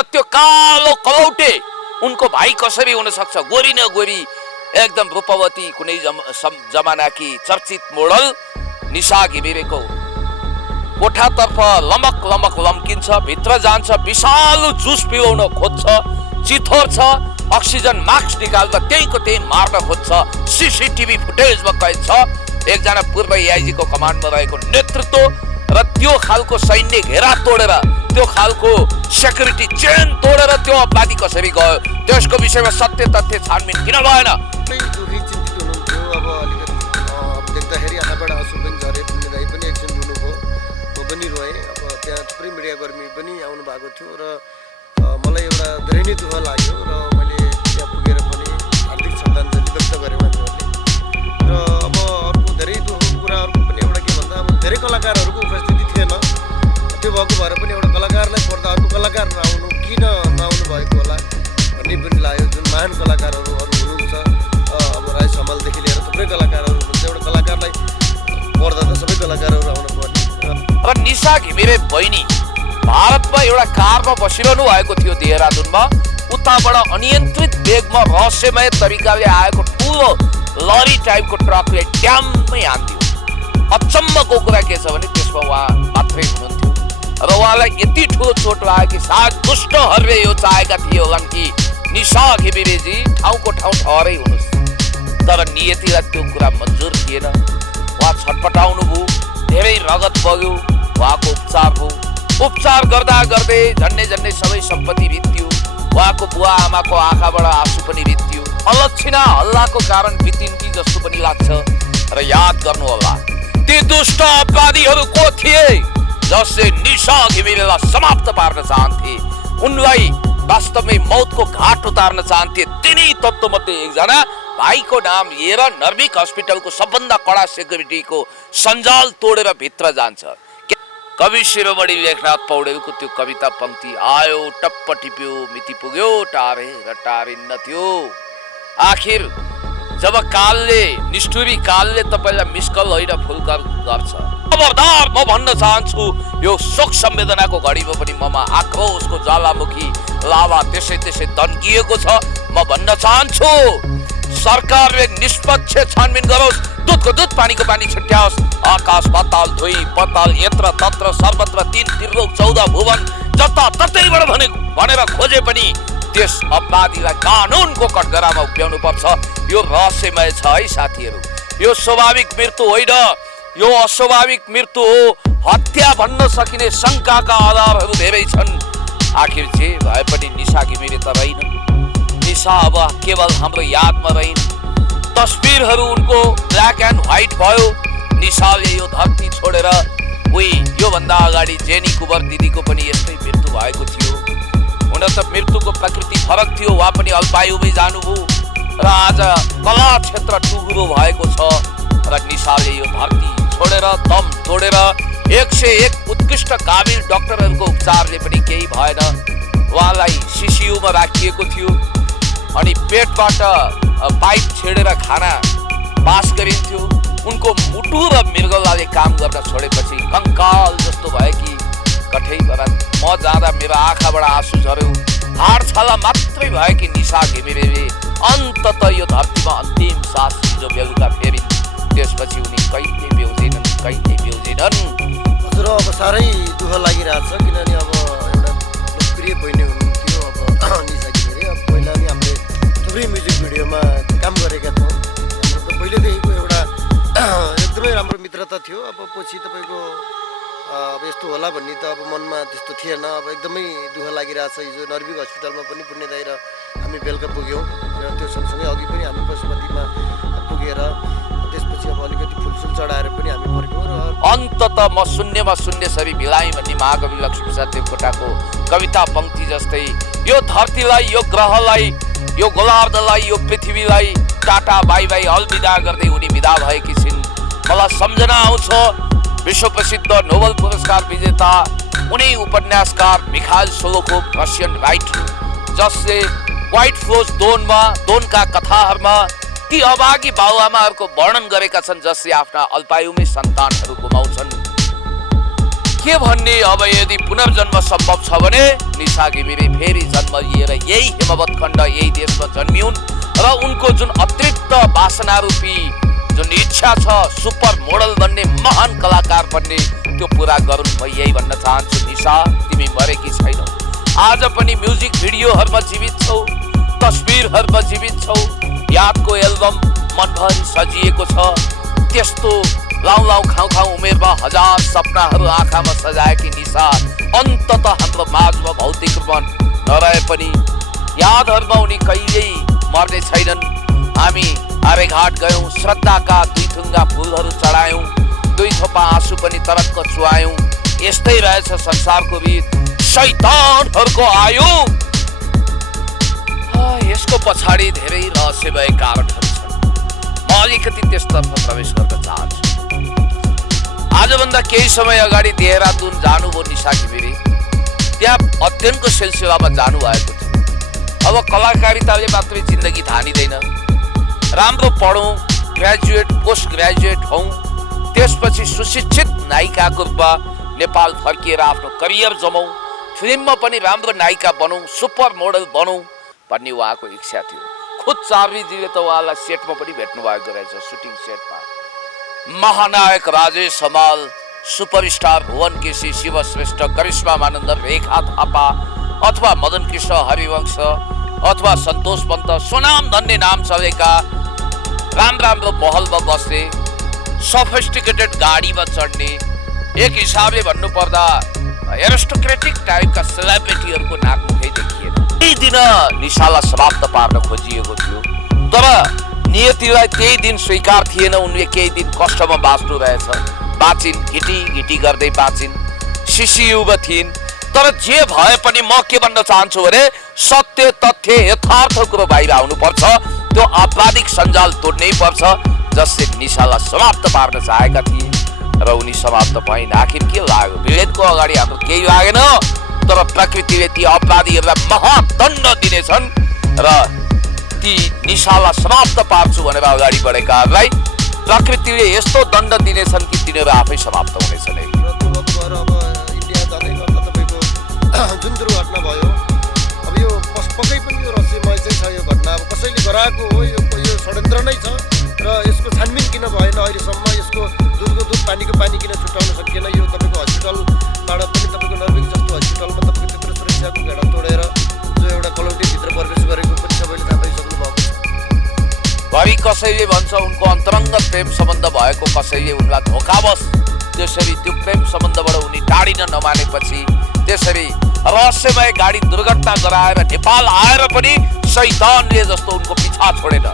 र त्यो कालो कलौटे उनको भाइ कसरी हुन सक्छ? गोरी न गोरी एकदम रूपवती कुनै जमानाकी चर्चित मोडल निशा घिमिरेको कोठातर्फ लमक लमक लम्किन्छ, भित्र जान्छ, विशाल जुस पिउन खोज्छ, चिथोर्छ, अक्सिजन मास्क निकाल्दा त्यहीको त्यही मार्न खोज्छ। सीसीटीभी फुटेजमा कैद छ एकजना पूर्व एआइजी को कमान्डमा रहेको नेतृत्व र त्यो खालको सैन्य घेरा तोडेर त्यो खालको सेक्युरिटी चेन तोडेर त्यो अपराधी कसरी गयो त्यसको विषयमा सत्य तथ्य छानबिन किन भएन? दुखी चिन्तित हुनुहुन्थ्यो। अब अलिकति देख्दाखेरि आँखाबाट आँसु पनि झरे, पुण्य दाइ पनि एकछिन रुनुभयो, म पनि रोएँ। अब त्यहाँ थुप्रै मिडियाकर्मी पनि आउनु भएको थियो र मलाई एउटा धेरै नै दुःख लाग्यो र मैले त्यहाँ पुगेर पनि हार्दिक श्रद्धाञ्जली व्यक्त गरेँ उहाँहरूले। र अब अर्को धेरै दुःखको कुराहरूको पनि एउटा के भन्दा अब धेरै कलाकारहरूको उपस्थिति थिएन, त्यो भएको भएर पनि एउटा कलाकारलाई पर्दा अर्को कलाकार नआउनु किन नआउनु भएको होला भन्ने पनि लाग्यो। जुन महान कलाकारहरू हुनुहुन्छ, अब राय समालदेखि लिएर थुप्रै कलाकारहरू हुनुहुन्छ, एउटा कलाकारलाई पर्दा त सबै कलाकारहरू आउनु पर्ने। अब निशा घिमिरे बहिनी भारतमा एउटा कारमा बसिरहनु भएको थियो देहरादूनमा, उताबाट अनियन्त्रित वेगमा रहस्यमय तरिकाले आएको ठुलो लरी टाइपको ट्रकले ड्याममै हान्दियो। अचम्मको कुरा के छ भने त्यसमा उहाँ मात्रै हुनुहुन्थ्यो र उहाँलाई यति ठुलो चोट लाग्यो कि सायद दुष्टहरूले यो चाहेका थिए होलान् कि निशा घिमिरेजी ठाउँको ठाउँ ठहरै हुनुहोस्, तर नियतिलाई त्यो कुरा मन्जुर थिएन। उहाँ छटपटाउनु भयो, धेरै रगत बग्यो, उहाँको उपचार भयो। उपचार गर्दा गर्दै झन्डै झन्डै सबै सम्पत्ति बित्यो, उहाँको बुवा आमाको आँखाबाट आँसु पनि बित्यो। अलक्षिणा हल्लाको कारण बितिन् कि जस्तो पनि लाग्छ। र याद गर्नु होला ती दुष्ट अपराधीहरू को थिए जसले निशा घिमिरेलाई समाप्त पार्न चाहन्थे, उनलाई वास्तवमै मौतको घाट उतार्न चाहन्थे। तिनी तत्त्वमध्ये एकजना भाइको नाम लिएर नर्भिक हस्पिटलको सबभन्दा कडा सेक्युरिटीको सञ्जाल तोडेर भित्र जान्छ। कवि शिरोमणि लेखनाथ पौडेलको त्यो कविता पंक्ति आयो टप्प टिप्यो मिति पुग्यो टारे र टारिन्न थियो। आखिर जब कालले निष्ठुरी कालले तपाईलाई मिसकल होइन फुलकर गर्छ, खबरदार म भन्न चाहन्छु यो शोक संवेदनाको घडीमा पनि ममा आक्रोशको ज्वालामुखी लाभा त्यसै त्यसै दन्किएको छ। म भन्न चाहन्छु सरकारले निष्पक्ष छानबिन गरोस्, दुधको दुध पानीको पानी छुट्याओस्, आकाश पाताल धुई पताल यत्र तत्र सर्वत्र 3 त्रिलोक 14 भुवन जता ततैबाट भनेर खोजे पनि त्यस अपराधीलाई कानुनको कठघरामा उभ्याउनु पर्छ। यो रहस्यमय छ है साथीहरू, यो स्वाभाविक मृत्यु होइन, यो अस्वाभाविक मृत्यु हो। हत्या भन्न सकिने शंकाका आधारहरू धेरै छन्। आखिर जे भए पनि निशा घिमिरे त रहिन्। निशा अब केवल हाम्रो यादमा रहिन्। तस्बिरहरू उनको ब्ल्याक एन्ड व्हाइट भयो। निशाले यो धरती छोडेर योभन्दा अगाडि जेनी कुबर दिदीको पनि यस्तै मृत्यु भएको थियो। हुन त मृत्युको प्रकृति फरक थियो, उहाँ पनि अल्पायुमै जानुभयो र आज कला क्षेत्र टुहुरो भएको छ। र निशाले यो धरती छोडेर दम तोडेर 101 उत्कृष्ट काबिल डाक्टरहरूको उपचारले पनि केही भएन। उहाँलाई सीसीयूमा राखिएको थियो अनि पेटबाट पाइप छेडेर खाना पास गरिन्थ्यो। उनको मुटु र मृगौलाले काम गर्न छोडेपछि कंकाल जस्तो भयो कि कठैबाट म जाँदा मेरो आँखाबाट आँसु झर्यो। हाडछाला मात्रै भयो कि निशा घिमिरेले अन्तत यो धरतीमा अन्तिम सास हिजो बेलुका फेरिन्। त्यसपछि उनी कहिले बेउजिनन्, कहिले बेउजिनन्। हजुर अब साह्रै दुःख लागिरहेछ, किनभने अब एउटा लोकप्रिय बहिनी हुनुहुन्थ्यो अब निशा घिमिरे। अब पहिला नि हामीले थुप्रै म्युजिक भिडियोमा काम गरेका थियौँ। हाम्रो त पहिलेदेखिको एउटा एकदमै राम्रो मित्रता थियो। अब पछि तपाईँको अब यस्तो होला भन्ने त अब मनमा त्यस्तो थिएन। अब एकदमै दुःख लागिरहेछ। हिजो नर्भिक हस्पिटलमा पनि पुण्य दाइ र हामी बेलुका पुग्यौँ र त्यो सँगसँगै अघि पनि हामी पशुपतिमा पुगेर त्यसपछि अब अलिकति फुलसुल चढाएर पनि हामी फर्क्यौँ। र अन्ततः म शून्यमा शून्य सरी मिलाएँ भन्ने महाकवि लक्ष्मीप्रसाद देवकोटाको कविता पंक्ति जस्तै यो धरतीलाई, यो ग्रहलाई, यो गोलार्धलाई, यो पृथ्वीलाई टाटा बाई बाई अलविदा गर्दै उनी विदा भएकी छिन्। मलाई सम्झना आउँछ विश्व प्रसिद्ध नोबेल पुरस्कार विजेता उनी उपन्यासकार मिखाइल सोलोखोभ, रसियन राइटर, जसले व्हाइट फ्लोज दोनका कथाहरूमा ती अभागी बाबुआमाहरूको वर्णन गरेका छन् जसले आफ्ना अल्पायुमै सन्तानहरू गुमाउँछन्। के भन्ने अब यदि पुनर्जन्म सम्भव छ भने निशा घिमिरे फेरि जन्म लिएर यही हिमवत खण्ड यही देशमा जन्मिउन् र उनको जुन अतिरिक्त वासना रूपी जुन इच्छा छ सुपर मोडल बन्ने महान कलाकार बन्ने त्यो पुरा गरून् म यही भन्न चाहन्छु। निशा तिमी मरेकी छैनौ, आज पनि म्युजिक भिडियोहरुमा जीवित छौ, तस्बिरहरुमा जीवित छौ, यादको एल्बम मनभरि सजिएको छ। त्यस्तो लाउ लाउ खाउ खाउ उमेरमा हजार सपनाहरू आँखामा सजाएकी निशा अन्ततः हाम्रो माझमा भौतिक रूपमा नरहे पनि यादहरूमा उनी कहिल्यै मर्ने छैनन्। हामी आर्यघाट गयौँ, श्रद्धाका दुई थुङ्गा फुलहरू चढायौँ, दुई थोपा आँसु पनि तरक्क चुहायौँ। यस्तै रहेछ संसारको रीत, शैतानहरूको आयु। यसको पछाडि धेरै रहस्यमय कारणहरू छन्। म अलिकति त्यसतर्फ प्रवेश गर्न चाहन्छु। आजभन्दा केही समय अगाडि देहरादून जानुभयो निशा घिमिरे, त्यहाँ अध्ययनको सिलसिलामा जानुभएको थियो। अब कलाकारिताले मात्रै जिन्दगी धानिँदैन, राम्रो पढौँ, ग्रेजुएट पोस्ट ग्रेजुएट हौँ, त्यसपछि सुशिक्षित नायिकाको रूपमा नेपाल फर्किएर आफ्नो करियर जमाउँ, फिल्ममा पनि राम्रो नायिका बनौँ, सुपर मोडल बनौँ भन्ने उहाँको इच्छा थियो। खुद चार्वीजीले त उहाँलाई सेटमा पनि भेट्नु भएको रहेछ, सुटिङ सेटमा। महानायक राजेश हमाल, सुपरस्टार भुवन केसी, शिव श्रेष्ठ, करिश्मा मानन्द, रेखा थापा अथवा मदन कृष्ण हरिवंश अथवा सन्तोष पन्त, सुनाम धन्य नाम चलेका राम्रो महलमा बस्ने, सोफिस्टिकेटेड गाडीमा चढ्ने, एक हिसाबले भन्नुपर्दा एरिस्टोक्रेटिक टाइपका सेलिब्रिटीहरूको नाकमुखै देखिएन। त्यही दिन निशालाई समाप्त पार्न खोजिएको थियो, तर नियतिलाई त्यही दिन स्वीकार थिएन। उनले केही दिन कष्टमा बाँच्नु रहेछ, बाँचिन्, घिटी गर्दै बाँचिन्, शिशुयुवा थिइन्। तर जे भए पनि म के भन्न चाहन्छु भने सत्य तथ्य यथार्थ कुरो बाहिर आउनुपर्छ। त्यो आपराधिक सञ्जाल तोड्नै पर्छ जसले निशालाई समाप्त पार्न चाहेका थिए र उनी समाप्त भइन्। आखिर के लाग्यो? विवेकको अगाडि हाम्रो केही लागेन, तर प्रकृतिले ती अपराधीहरूलाई महादण्ड दिनेछन् र ती निशालाई समाप्त पार्छु भनेर अगाडि बढेकाहरूलाई प्रकृतिले यस्तो दण्ड दिनेछन् कि तिनीहरू आफै समाप्त हुनेछन्। इन्डिया जाँदै गर्दा तपाईँको जुन दुर्घटना भयो, अब यो पक्कै पनि यो रहस्यमय चाहिँ छ। यो घटना अब कसैले गराएको हो, यो षड्यन्त्र नै छ र यसको छानबिन किन भएन अहिलेसम्म, यसको दुधको दुध पानीको पानी किन छुट्याउन सकिएन? यो तपाईँको हस्पिटलबाट पनि तपाईँको नर्वेग जस्तो हस्पिटलमा तपाईँको त्यत्रो सुरक्षाको घेरा तोडेर जो एउटा कलौटीभित्र प्रवेश गरेको पनि सबैले थाहा पाइसक्नु भएको छ। घरि कसैले भन्छ उनको अन्तरङ्ग प्रेम सम्बन्ध भएको, कसैले उनलाई धोकावश त्यसरी त्यो प्रेम सम्बन्धबाट उनी टाढिन नमानेपछि त्यसरी रहस्यमय गाडी दुर्घटना गराएर नेपाल आएर पनि शैतानले जस्तो उनको पिछा छोडेन।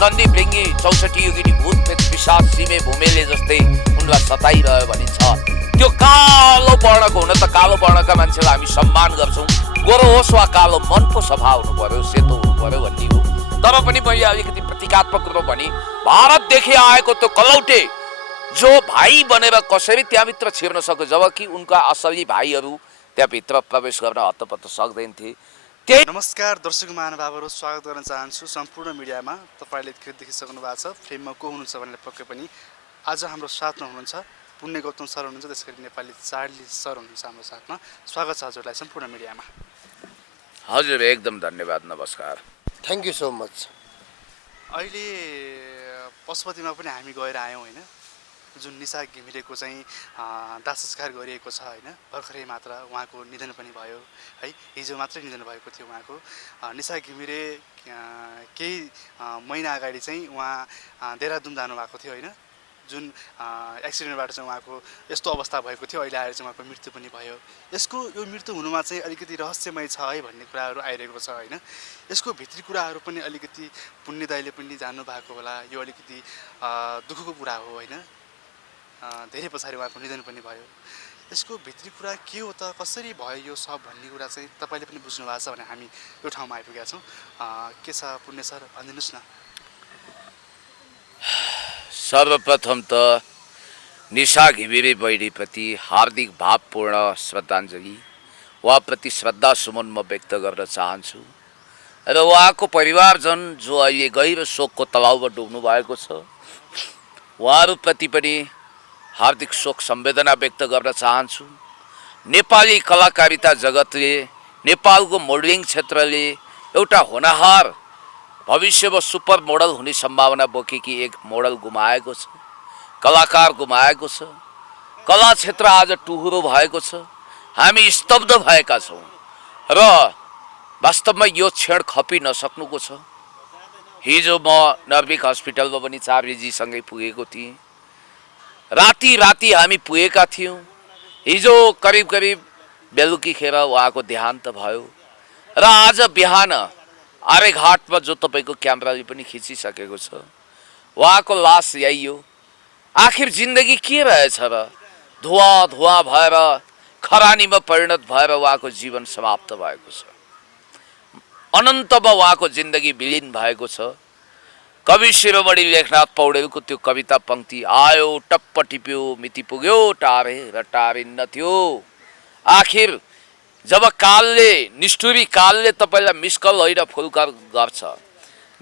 नन्दी भृङ्गी 64 योगिनी भूत प्रेत पिशाच सिमे भूमेले जस्तै उनलाई सताइरह्यो भनिन्छ। त्यो कालो वर्णको, हुन त कालो वर्णका मान्छेलाई हामी सम्मान गर्छौँ, गोरो होस् वा कालो, मनको सफा हुनु पर्यो, सेतो हुनु पर्यो भन्ने हो। तर पनि मैले अलिकति प्रतीकात्मक रूपमा भने भारतदेखि आएको त्यो कलौटे जो भाइ बनेर कसरी त्यहाँभित्र छिर्न सक्यो, जबकि उनका असली भाइहरू त्यहाँभित्र प्रवेश गर्न हत्तपत्त सक्दैनथे। त्यही नमस्कार दर्शक महानुभावहरू, स्वागत गर्न चाहन्छु सम्पूर्ण मिडियामा। तपाईँले देखिसक्नु भएको छ फिल्ममा को हुनुहुन्छ भनेर पक्कै पनि आज हाम्रो साथमा हुनुहुन्छ पुण्य गौतम सर हुनुहुन्छ, त्यसै गरी नेपाली चार्ली सर हुनुहुन्छ हाम्रो साथमा। स्वागत छ हजुरलाई सम्पूर्ण मिडियामा। हजुर एकदम धन्यवाद, नमस्कार, थ्याङ्क यू सो मच। अहिले पशुपतिमा पनि हामी गएर आयौँ होइन, जुन निशा घिमिरेको चाहिँ दाह संस्कार गरिएको छ होइन, भर्खरै मात्र उहाँको निधन पनि भयो है, हिजो मात्रै निधन भएको थियो उहाँको। निशा घिमिरे केही महिना अगाडि चाहिँ उहाँ देहरादून जानुभएको थियो होइन, जुन एक्सिडेन्टबाट चाहिँ उहाँको यस्तो अवस्था भएको थियो, अहिले आएर चाहिँ उहाँको मृत्यु पनि भयो। यो मृत्यु हुनुमा चाहिँ अलिकति रहस्यमय छ है भन्ने कुराहरू आइरहेको छ होइन। यसको भित्री कुराहरू पनि अलिकति पुण्यदायले पनि जान्नु भएको होला, यो अलिकति दुःखको कुरा हो होइन। धेरै पछाडि उहाँको निधन पनि भयो। यसको भित्री कुरा के हो त, कसरी भयो यो सब भन्ने कुरा चाहिँ तपाईँले पनि बुझ्नु भएको छ भने हामी यो ठाउँमा आइपुगेका छौँ। के छ पुण्य सर, भनिदिनुहोस् न। सर्वप्रथम त निशा घिमिरे बहिनीप्रति हार्दिक भावपूर्ण श्रद्धाञ्जली, उहाँप्रति श्रद्धा सुमन म व्यक्त गर्न चाहन्छु र उहाँको परिवारजन जो अहिले गहिरो शोकको तलाउमा डुब्नु भएको छ उहाँहरूप्रति पनि हार्दिक शोक संवेदना व्यक्त गर्न चाहन्छु। नेपाली कलाकारिता जगतले, नेपालको मोडलिङ क्षेत्रले एउटा होनहार भविष्यमा सुपर मोडल हुने सम्भावना बोकेकी एक मोडल गुमाएको छ, कलाकार गुमाएको छ। कला क्षेत्र आज टुहुरो भएको छ। हामी स्तब्ध भएका छौँ र वास्तवमा यो क्षण खपि नसक्नुको छ। हिजो म नर्भिक हस्पिटलमा पनि चार्वीजीसँगै पुगेको थिएँ। राति राति हामी पुगेका थियौँ। हिजो करिब करिब बेलुकीखेर उहाँको देहान्त भयो र आज बिहान आर्यघाटमा जो तपाईँको क्यामेराले पनि खिचिसकेको छ, उहाँको लास ल्याइयो। आखिर जिन्दगी के रहेछ र? धुवा धुवा भएर खरानीमा परिणत भएर उहाँको जीवन समाप्त भएको छ। अनन्तमा उहाँको जिन्दगी विलीन भएको छ। कवि शिरोमणि लेखनाथ पौडेलको त्यो कविता पंक्ति आयो टप्प टिप्यो मिति पुग्यो टारे र टारिन्न थियो। आखिर जब कालले, निष्ठुरी कालले तपाईँलाई मिस्कल होइन फुलकर गर्छ,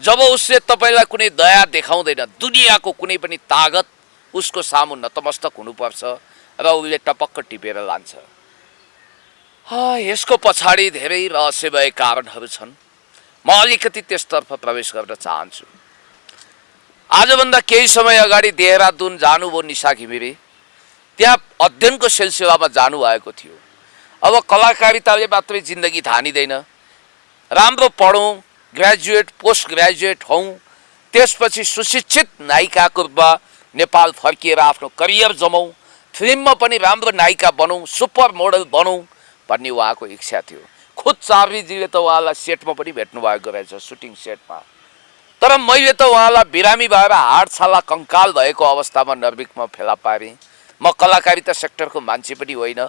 जब उसले तपाईँलाई कुनै दया देखाउँदैन, दुनियाँको कुनै पनि तागत उसको सामु नतमस्तक हुनुपर्छ र उसले टपक्क टिपेर लान्छ। यसको पछाडि धेरै रहस्यमय कारणहरू छन्। म अलिकति त्यसतर्फ प्रवेश गर्न चाहन्छु। आजभन्दा केही समय अगाडि देहरादून जानुभयो निशा घिमिरे। त्यहाँ अध्ययनको सिलसिलामा जानुभएको थियो। अब कलाकारिताले मात्रै जिन्दगी धानिँदैन। राम्रो पढौँ, ग्रेजुएट पोस्ट ग्रेजुएट हौँ, त्यसपछि सुशिक्षित नायिकाको रूपमा नेपाल फर्किएर आफ्नो करियर जमाउँ, फिल्ममा पनि राम्रो नायिका बनौँ, सुपर मोडल बनौँ भन्ने उहाँको इच्छा थियो। खुद चार्वीजीले त उहाँलाई सेटमा पनि भेट्नु भएको रहेछ, सुटिङ सेटमा। तर मैले त उहाँलाई बिरामी भएर हाडछाला कङ्काल भएको अवस्थामा नर्भिकमा फेला पारेँ। म कलाकारिता सेक्टरको मान्छे पनि होइन,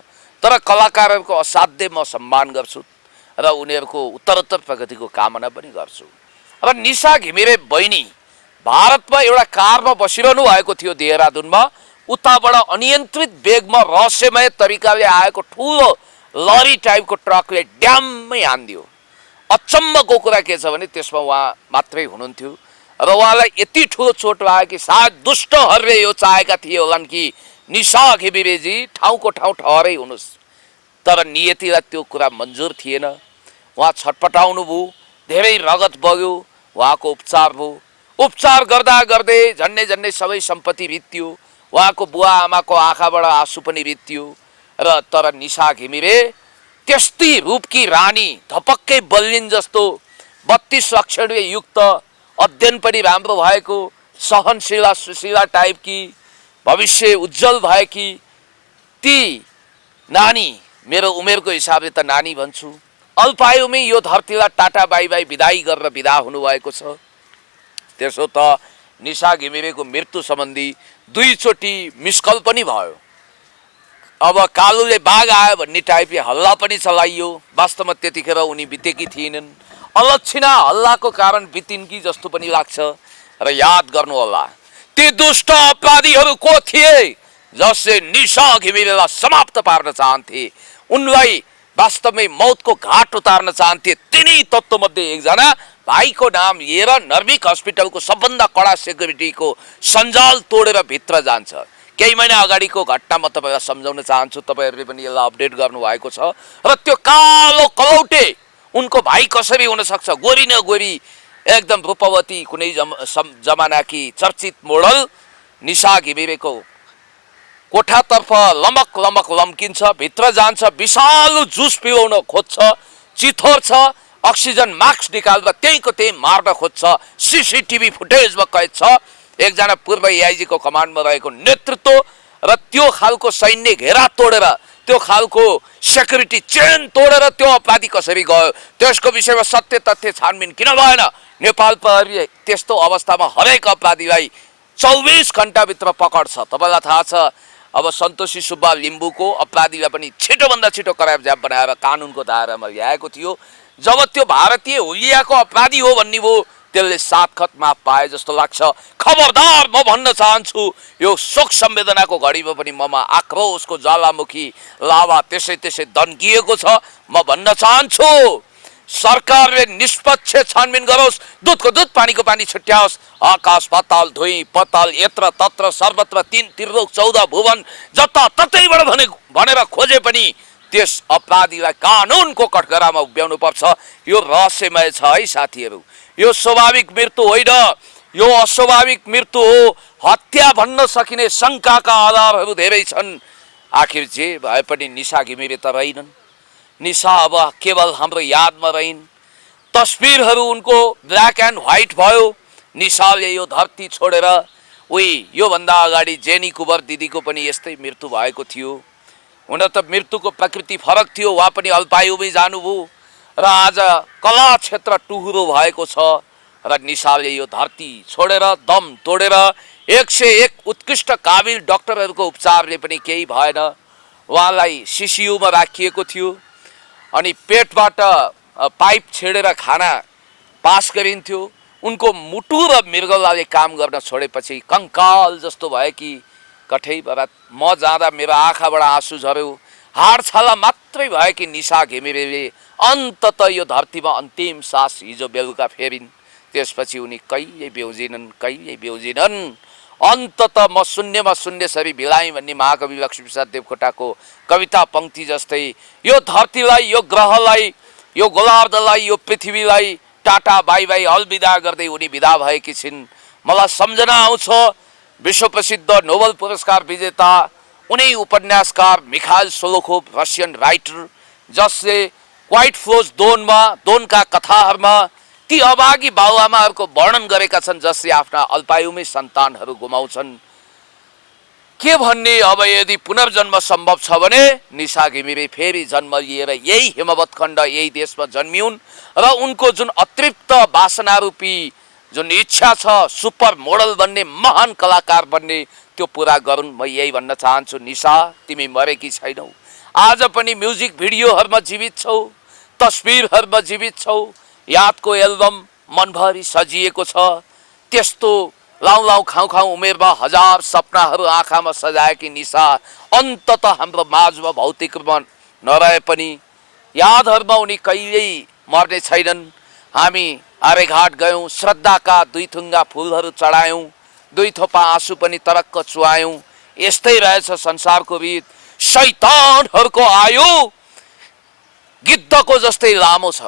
तर कलाकारहरूको असाध्य म सम्मान गर्छु र उनीहरूको उत्तरोत्तर प्रगतिको कामना पनि गर्छु। अब निशा घिमिरे बहिनी भारतमा एउटा कारमा बसिरहनु भएको थियो देहरादूनमा। उताबाट अनियन्त्रित वेगमा रहस्यमय तरिकाले आएको ठुलो लरी टाइपको ट्रकले ड्याम्मै हानिदियो। अचम्मको कुरा के छ भने त्यसमा उहाँ मात्रै हुनुहुन्थ्यो र उहाँलाई यति ठुलो चोट लाग्यो कि सायद दुष्टहरूले यो चाहेका थिए होलान् कि निशा घिमिरेजी ठाउँको ठाउँ ठहरै हुनुहोस्, तर नियतिलाई त्यो कुरा मन्जुर थिएन। उहाँ छटपटाउनु भयो, धेरै रगत बग्यो, उहाँको उपचार भयो। उपचार गर्दा गर्दै झन्डै झन्डै सबै सम्पत्ति रित्यो। उहाँको बुवा आमाको आँखाबाट आँसु पनि रित्यो र तर निशा घिमिरे त्यस्तै रूपकी रानी, धपक्कै बल्लिन जस्तो, 32 अक्षरले युक्त, अध्ययन पनि राम्रो भएको, सहनशीला सुशीला टाइपकी, भविष्य उज्जवल भएकी ती नानी, मेरो उमेरको हिसाबले त नानी भन्छु, अल्पायुमै यो धरतीलाई टाटा बाई बाई विदाई गरेर विदा हुनुभएको छ। त्यसो त निशा घिमिरेको मृत्यु सम्बन्धी 2 चोटि मिसकल पनि भयो। अब कालुले बाघ आयो भन्ने टाइपले हल्ला पनि चलाइयो। वास्तवमा त्यतिखेर उनी बितेकी थिएनन्। अलक्षिणा हल्लाको कारण बितिन् कि जस्तो पनि लाग्छ। र याद गर्नु होला, ती दुष्ट अपराधीहरू को थिए जसले निशा घिमिरेलाई समाप्त पार्न चाहन्थे, उनलाई वास्तवमै मौतको घाट उतार्न चाहन्थे। तिनी तत्त्वमध्ये एकजना भाइको नाम लिएर नर्भिक हस्पिटलको सबभन्दा कडा सेक्युरिटीको सञ्जाल तोडेर भित्र जान्छ। केही महिना अगाडिको घटना म तपाईँलाई सम्झाउन चाहन्छु। तपाईँहरूले पनि यसलाई अपडेट गर्नुभएको छ। र त्यो कालो कलौटे उनको भाइ कसरी हुनसक्छ? गोरी न गोरी एकदम रूपवती कुनै जमानाकी चर्चित मोडल निशा घिमिरेको कोठातर्फ लमक लमक लम्किन्छ, भित्र जान्छ, विषालु जुस पिलाउन खोज्छ, चिथोर छ, अक्सिजन मास्क निकालेर त्यहीको त्यही मार्न खोज्छ। सीसीटीभी फुटेजमा कैद छ। एकजना पूर्व एआइजीको कमान्डमा रहेको नेतृत्व र त्यो खालको सैन्य घेरा तोडेर, त्यो खालको सेक्युरिटी चेन तोडेर त्यो अपराधी कसरी गयो, त्यसको विषयमा सत्य तथ्य छानबिन किन भएन? नेपाल प्रहरी त्यस्तो अवस्थामा हरेक अपराधीलाई 24 घण्टाभित्र पकड्छ। तपाईँलाई थाहा छ, अब सन्तोषी सुब्बा लिम्बूको अपराधीलाई पनि छिटोभन्दा छिटो करार जाप बनाएर कानुनको दायरामा ल्याएको थियो। जब त्यो भारतीय हुलियाको अपराधी हो भन्ने भयो, त्यसले 7 खत माफ पाए जस्तो लाग्छ। खबरदार, म भन्न चाहन्छु, यो शोक संवेदनाको घडीमा पनि ममा आक्रोशको ज्वालामुखी लाभा त्यसै त्यसै दन्किएको छ। म भन्न चाहन्छु, सरकारले निष्पक्ष छानबिन गरोस्, दुधको दुध पानीको पानी छुट्याओस्। आकाश पाताल धुई पताल यत्र तत्र सर्वत्र 3 त्रिलोक 14 भुवन जता ततैबाट भनेर खोजे पनि त्यस अपराधीलाई कानुनको कठघरामा उभ्याउनु पर्छ। यो रहस्यमय छ है साथीहरू। यो स्वाभाविक मृत्यु होइन, यो अस्वाभाविक मृत्यु हो। हत्या भन्न सकिने शङ्काका आधारहरू धेरै छन्। आखिर जे भए पनि निशा घिमिरे त रहेनन्। निशा अब केवल हाम्रो यादमा रहिन्। तस्बिरहरू उनको ब्ल्याक एन्ड व्हाइट भयो। निशाले यो धरती छोडेर योभन्दा अगाडि जेनी कुबर दिदीको पनि यस्तै मृत्यु भएको थियो। हुन त मृत्युको प्रकृति फरक थियो, उहाँ पनि अल्पायुमै जानुभयो र आज कला क्षेत्र टुहुरो भएको छ र निशाले यो धरती छोडेर दम तोडेर 101 उत्कृष्ट काबिल डाक्टरहरूको उपचारले पनि केही भएन। उहाँलाई सिसियुमा राखिएको थियो अनि पेटबाट पाइप छेडेर खाना पास गरिन्थ्यो। उनको मुटु र मृगौलाले काम गर्न छोडेपछि कङ्काल जस्तो भयो कि कठैबाट म जाँदा मेरो आँखाबाट आँसु झऱ्यो। हाडछाला मात्रै भयो कि निशा घिमिरेले अन्तत यो धरतीमा अन्तिम सास हिजो बेलुका फेरिन्। त्यसपछि उनी कहिल्यै बेउजिनन्। अन्तत म शून्यमा शून्यसरी भिलाएँ भन्ने महाकवि लक्ष्मीप्रसाद देवकोटाको कविता पङ्क्ति जस्तै यो धरतीलाई, यो ग्रहलाई, यो गोलार्धलाई, यो पृथ्वीलाई टाटा बाई बाई अलविदा गर्दै उनी विदा भएकी छिन्। मलाई सम्झना आउँछ विश्व प्रसिद्ध नोबेल पुरस्कार विजेता उनी उपन्यासकार मिखाइल सोलोखोभ, रसियन राइटर, जसले क्वाइट फ्लोज दोनका कथाहरूमा ती अभागी बाबुआमाहरूको वर्णन गरेका छन् जसले आफ्ना अल्पायुमै सन्तानहरू गुमाउँछन्। के भन्ने, अब यदि पुनर्जन्म सम्भव छ भने निशा घिमिरे फेरि जन्म लिएर यही हिमवत खण्ड, यही देशमा जन्मिउन् र उनको जुन अतृप्त वासनारूपी जुन इच्छा छ सुपर मोडल बन्ने, महान कलाकार बन्ने, त्यो पुरा गरून्। म यही भन्न चाहन्छु। निशा, तिमी मरेकी छैनौ। आज पनि म्युजिक भिडियोहरूमा जीवित छौ, तस्बिरहरूमा जीवित छौ। यादको एल्बम मनभरि सजिएको छ। त्यस्तो लाउ खाउ उमेरमा हजार सपनाहरू आँखामा सजाएकी निशा अन्तत हाम्रो माझमा भौतिक रूपमा नरहे पनि यादहरूमा उनी कहिल्यै मर्ने छैनन्। हामी आर्यघाट गयौँ, श्रद्धाका 2 थुङ्गा फुलहरू चढायौँ, 2 थोपा आँसु पनि तरक्क चुहायौँ। यस्तै रहेछ संसारको रीत। शैतानहरूको आयु गिद्धको जस्तै लामो छ,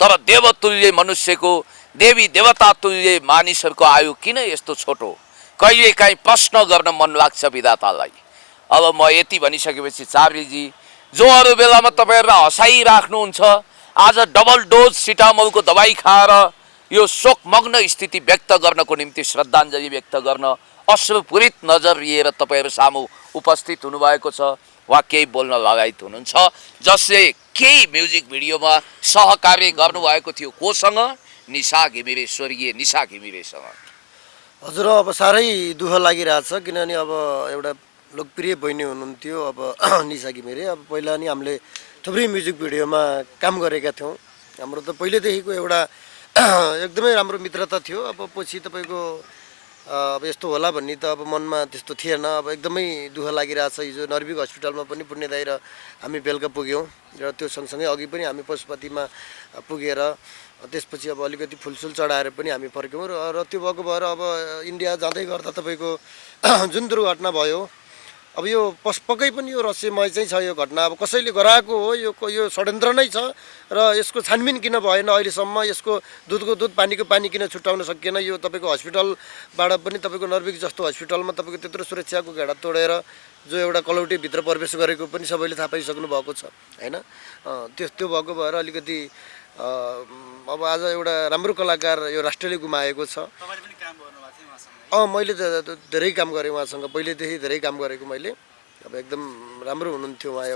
तर देवतुल्य मनुष्यको, देवी देवता तुल्य मानिसहरूको आयु किन यस्तो छोटो? कहिलेकाहीँ प्रश्न गर्न मन लाग्छ विधातालाई। अब म यति भनिसकेपछि चार्लीजी, जो अरू बेलामा तपाईँहरूलाई हँसाइराख्नुहुन्छ, आज डबल डोज सिटामोलको दबाई खाएर यो शोकमग्न स्थिति व्यक्त गर्नको निम्ति, श्रद्धाञ्जली व्यक्त गर्न अश्रुपूरित नजर लिएर तपाईँहरू सामु उपस्थित हुनुभएको छ। उहाँ केही बोल्न लगायत हुनुहुन्छ, जसले केही म्युजिक भिडियोमा सहकार्य गर्नुभएको थियो। कोसँग? निशा घिमिरे, स्वर्गीय निशा घिमिरेसँग। हजुर, अब साह्रै दुःख लागिरहेछ, किनभने अब एउटा लोकप्रिय बहिनी हुनुहुन्थ्यो अब निशा घिमिरे। अब पहिला नि हामीले थुप्रै म्युजिक भिडियोमा काम गरेका थियौँ। हाम्रो त पहिलेदेखिको एउटा एकदमै राम्रो मित्रता थियो। अब पछि तपाईँको अब यस्तो होला भन्ने त अब मनमा त्यस्तो थिएन। अब एकदमै दुःख लागिरहेछ। हिजो नर्भिक हस्पिटलमा पनि पुण्य दाइ र हामी बेलुका पुग्यौँ र त्यो सँगसँगै अघि पनि हामी पशुपतिमा पुगेर त्यसपछि अब अलिकति फुलसुल चढाएर पनि हामी फर्क्यौँ र त्यो भएको भएर अब इन्डिया जाँदै गर्दा तपाईँको जुन दुर्घटना भयो, अब यो पक्कै पनि यो रहस्यमय चाहिँ छ। यो घटना अब कसैले गराएको हो, यो षड्यन्त्र नै छ र यसको छानबिन किन भएन अहिलेसम्म, यसको दुधको दुध पानीको पानी किन छुट्याउन सकिएन? यो तपाईँको हस्पिटलबाट पनि तपाईँको नर्भिक जस्तो हस्पिटलमा तपाईँको त्यत्रो सुरक्षाको घेरा तोडेर जो एउटा कलौटीभित्र प्रवेश गरेको पनि सबैले थाहा पाइसक्नु भएको छ होइन। त्यो भएको भएर अलिकति अब आज एउटा राम्रो कलाकार यो राष्ट्रले गुमाएको छ। मैले त धेरै काम गरेँ उहाँसँग, पहिलेदेखि धेरै काम गरेको मैले। अब एकदम राम्रो हुनुहुन्थ्यो उहाँ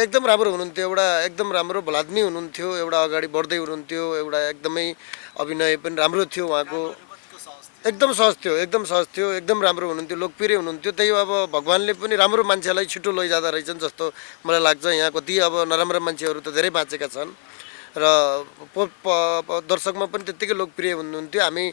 एकदम राम्रो हुनुहुन्थ्यो, एउटा एकदम राम्रो भलाद्मी हुनुहुन्थ्यो, एउटा अगाडि बढ्दै हुनुहुन्थ्यो, एउटा एकदमै अभिनय पनि राम्रो थियो उहाँको, एकदम सहज थियो, एकदम राम्रो हुनुहुन्थ्यो, लोकप्रिय हुनुहुन्थ्यो। त्यही अब भगवान्ले पनि राम्रो मान्छेलाई छिटो लैजाँदा रहेछन् जस्तो मलाई लाग्छ। यहाँ कति अब नराम्रो मान्छेहरू त धेरै बाँचेका छन् र दर्शकमा पनि त्यत्तिकै लोकप्रिय हुनुहुन्थ्यो। हामी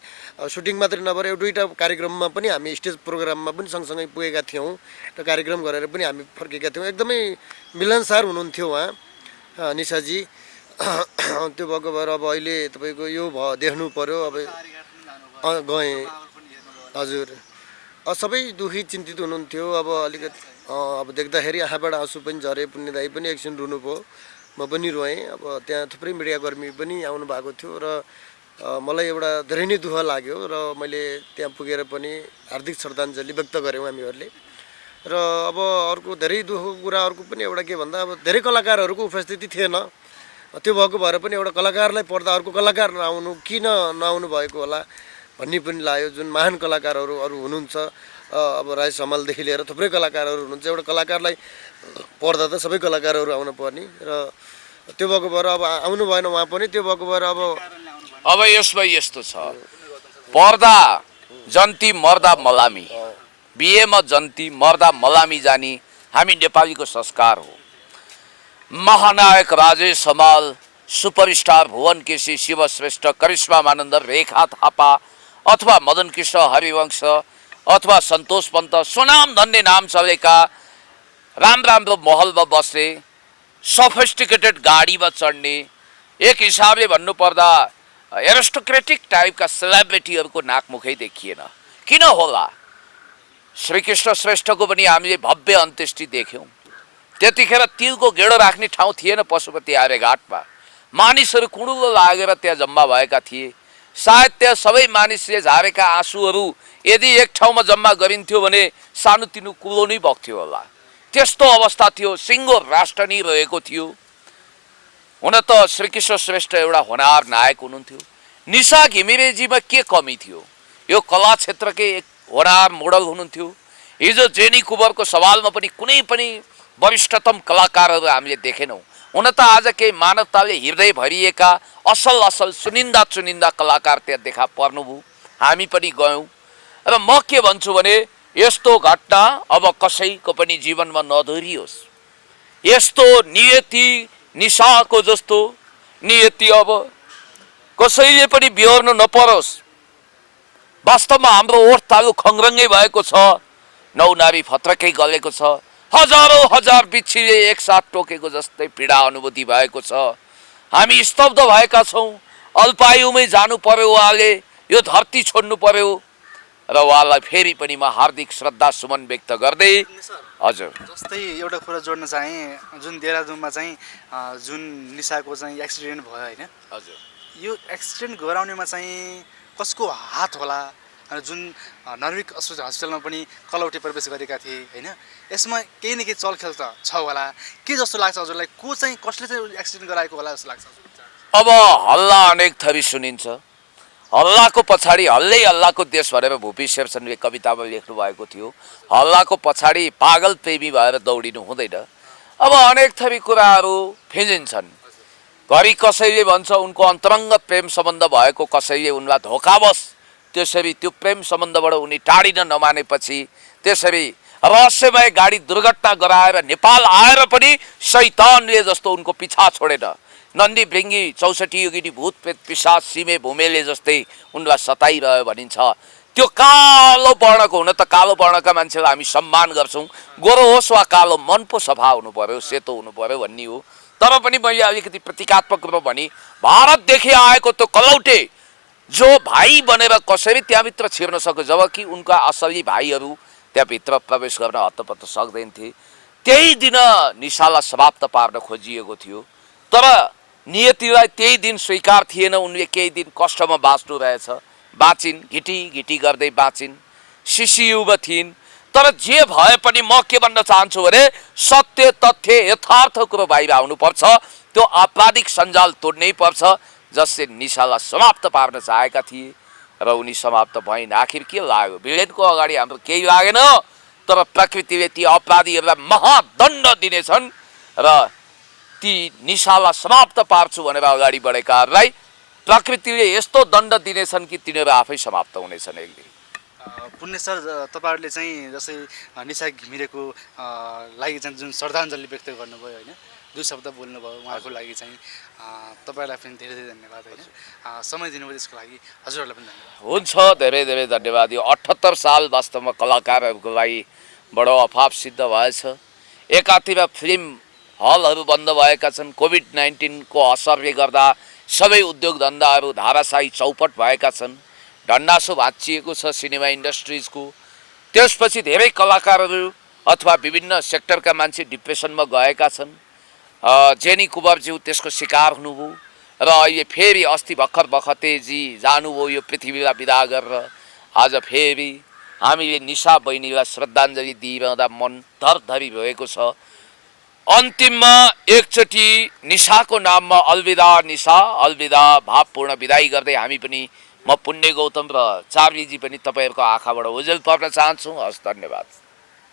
सुटिङ मात्रै नभएर 2टा कार्यक्रममा पनि हामी स्टेज प्रोग्राममा पनि सँगसँगै पुगेका थियौँ र कार्यक्रम गरेर पनि हामी फर्केका थियौँ। एकदमै मिलनसार हुनुहुन्थ्यो उहाँ निशाजी। त्यो भएको भएर अब अहिले तपाईँको यो देख्नु पर्यो। अब गएँ, हजुर, सबै दुखी चिन्तित हुनुहुन्थ्यो। अब अलिकति अब देख्दाखेरि आँखाबाट आँसु पनि झरे, पुण्य दाई पनि एकछिन रुनुभयो, म पनि रोएँ। अब त्यहाँ थुप्रै मिडियाकर्मी पनि आउनु भएको थियो र मलाई एउटा धेरै नै दुःख लाग्यो र मैले त्यहाँ पुगेर पनि हार्दिक श्रद्धाञ्जली व्यक्त गऱ्यौँ हामीहरूले। र अब अर्को धेरै दुःखको कुरा अर्को पनि एउटा के भन्दा अब धेरै कलाकारहरूको उपस्थिति थिएन, त्यो भएको भएर पनि एउटा कलाकारलाई पढ्दा अर्को कलाकार नआउनु किन नआउनु भएको होला भन्ने पनि लाग्यो। जुन महान कलाकारहरू अरू हुनुहुन्छ, अब राज समालदेखि लिएर थुप्रै कलाकारहरू हुनुहुन्छ, एउटा कलाकारलाई पढ्दा त सबै कलाकारहरू आउनु पर्ने र त्यो भएको भएर अब आउनु भएन उहाँ पनि। त्यो भएको भएर अब यसमा यस्तो छ, पर्दा जन्ती मर्दा मलामी, बिहेमा जन्ती मर्दा मलामी जानी हामी नेपालीको संस्कार हो। महानायक राजेश हमाल, सुपरस्टार भुवन केसी, शिव श्रेष्ठ, करिश्मा मानन्द, रेखा थापा अथवा मदन कृष्ण हरिवंश अथवा सन्तोष पन्त, सुनाम धन्य नाम चलेका, राम्रो महलमा बस्ने, सफिस्टिकेटेड गाडीमा चढ्ने, एक हिसाबले भन्नुपर्दा एरिस्टोक्रेटिक टाइपका सेलिब्रिटीहरूको नाकमुखै देखिएन। किन होला? श्रीकृष्ण श्रेष्ठको पनि हामीले भव्य अन्त्येष्टि देख्यौँ। त्यतिखेर तिलको गेडो राख्ने ठाउँ थिएन पशुपति आर्यघाटमा, मानिसहरू कुडुलो लागेर त्यहाँ जम्मा भएका थिए। सायद त्यहाँ सबै मानिसले झारेका आँसुहरू यदि एक ठाउँमा जम्मा गरिन्थ्यो भने सानोतिनो कुलो नै बग्थ्यो होला। त्यस्तो अवस्था थियो, सिङ्गो राष्ट्र नै रहेको थियो। हुन त श्रीकृष्ण श्रेष्ठ एउटा होनार नायक हुनुहुन्थ्यो। निशा घिमिरेजीमा के कमी थियो? यो कला क्षेत्रकै एक होनार मोडल हुनुहुन्थ्यो। हिजो जेनी कुबरको सवालमा पनि कुनै पनि वरिष्ठतम कलाकारहरू हामीले देखेनौँ। हुन त आज केही मानवताले हृदय भरिएका असल चुनिन्दा कलाकार त्यहाँ देखा पर्नुभयो। हामी पनि गयौँ र म के भन्छु भने यस्तो घटना अब कसैको पनि जीवनमा नदोहोरियोस्। यस्तो नियति निशाको जस्तो नियति अब कसैले पनि बिहोर्नु नपरोस्। वास्तवमा हाम्रो ओठ तालु खङ्ग्रङ्गै भएको छ, नौनारी फत्रकै गलेको छ, हजारौँ हजार बिच्छीले एकसाथ टोकेको जस्तै पीडा अनुभूति भएको छ। हामी स्तब्ध भएका छौँ। अल्पायुमै जानु पर्यो उहाँले, यो धरती छोड्नु पर्यो र उहाँलाई फेरि पनि म हार्दिक श्रद्धा सुमन व्यक्त गर्दै। हजुर, जस्तै एउटा कुरा जोड्न चाहेँ, जुन देहरादुनमा चाहिँ जुन निशाको चाहिँ एक्सिडेन्ट भयो होइन, हजुर, यो एक्सिडेन्ट गराउनेमा चाहिँ कसको हात होला? जुन नर्विक हस्पिटलमा पनि कलौटे प्रवेश गरेका थिए होइन, यसमा केही न केही चलखेल त छ होला। के जस्तो लाग्छ हजुरलाई? को चाहिँ कसले चाहिँ एक्सिडेन्ट गराएको होला जस्तो लाग्छ? अब हल्ला अनेक थरी सुनिन्छ। हल्लाको पछाडि हल्लै हल्लाको देश भनेर भुपी शेरचनले कवितामा लेख्नु भएको थियो। हल्लाको पछाडि पागल प्रेमी भएर दौडिनु हुँदैन। अब अनेक थरी कुराहरू फिँजिन्छन्। घरि कसैले भन्छ उनको अन्तरङ्ग प्रेम सम्बन्ध भएको, कसैले उनलाई धोकावश त्यसरी त्यो प्रेम सम्बन्धबाट उनी टाढिन नमानेपछि त्यसरी रहस्यमय गाडी दुर्घटना गराएर नेपाल आएर पनि शैतानले जस्तो उनको पिछा छोडेन। नन्दी भृङ्गी 64 योगिनी भूत प्रेत पिशाच सिमे भूमेले जस्तै उनलाई सताइरह्यो भनिन्छ। त्यो कालो वर्णको, हुन त कालो वर्णका मान्छेलाई हामी सम्मान गर्छौँ, गोरो होस् वा कालो, मन पो सफा हुनु पर्यो, सेतो हुनु पर्यो भन्ने हो। तर पनि मैले अलिकति प्रतीकात्मक रूपमा भने भारतदेखि आएको त्यो कलौटे जो भाइ बनेर कसरी त्यहाँभित्र छिर्न सक्यो, जबकि उनका असली भाइहरू त्यहाँभित्र प्रवेश गर्न हत्तपत्त सक्दैनथे। त्यही दिन निशालाई समाप्त पार्न खोजिएको थियो, तर नियतिलाई त्यही दिन स्वीकार थिएन। उनले केही दिन कष्टमा बाँच्नु रहेछ, बाँचिन्, घिटी गर्दै बाँचिन्, सिसियुमा थिइन्। तर जे भए पनि म के भन्न चाहन्छु भने सत्य तथ्य यथार्थ कुरो बाहिर आउनुपर्छ। त्यो आपराधिक सञ्जाल तोड्नै पर्छ जसले निशालाई समाप्त पार्न चाहेका थिए र उनी समाप्त भइन्। आखिर के लाग्यो? भिलेनको अगाडि हाम्रो केही लागेन, तर प्रकृतिले ती अपराधीहरूलाई महादण्ड दिनेछन् र ती निशालाई समाप्त पार्छु भनेर अगाडि बढेकाहरूलाई प्रकृतिले यस्तो दण्ड दिनेछन् कि तिनीहरू आफै समाप्त हुनेछन् एक दिन। पुण्य सर, तपाईँहरूले चाहिँ जस्तै निशा घिमिरेको लागि चाहिँ जुन श्रद्धाञ्जली व्यक्त गर्नुभयो होइन, 2 शब्द बोल्नुभयो उहाँको लागि चाहिँ तपाईँहरूलाई पनि धेरै धेरै धन्यवाद होइन, समय दिनुभयो त्यसको लागि हजुरहरूलाई पनि धन्यवाद। हुन्छ, धेरै धेरै धन्यवाद। यो 78 साल वास्तवमा कलाकारहरूको लागि बडो अभाव सिद्ध भएछ। एकातिर फिल्म हलहरू बन्द भएका छन्, कोभिड-19को असरले गर्दा सबै उद्योग धन्दाहरू धाराशाही चौपट भएका छन्, ढन्डासो भाँचिएको छ सिनेमा इन्डस्ट्रिजको। त्यसपछि धेरै कलाकारहरू अथवा विभिन्न सेक्टरका मान्छे डिप्रेसनमा गएका छन्। जेनी कुबरज्यू त्यसको शिकार हुनुभयो र अहिले फेरि अस्ति भर्खर बखतेजी जानुभयो यो पृथ्वीलाई विदा गरेर। आज फेरि हामीले निशा बहिनीलाई श्रद्धाञ्जली दिइरहँदा मन धरधरी भएको छ। अन्तिममा एकचोटि निशाको नाममा अलविदा निशा, अलविदा भावपूर्ण विदाई गर्दै हामी पनि, म पुण्य गौतम र चार्वीजी पनि तपाईँहरूको आँखाबाट ओझेल पर्न चाहन्छौँ। हस्, धन्यवाद।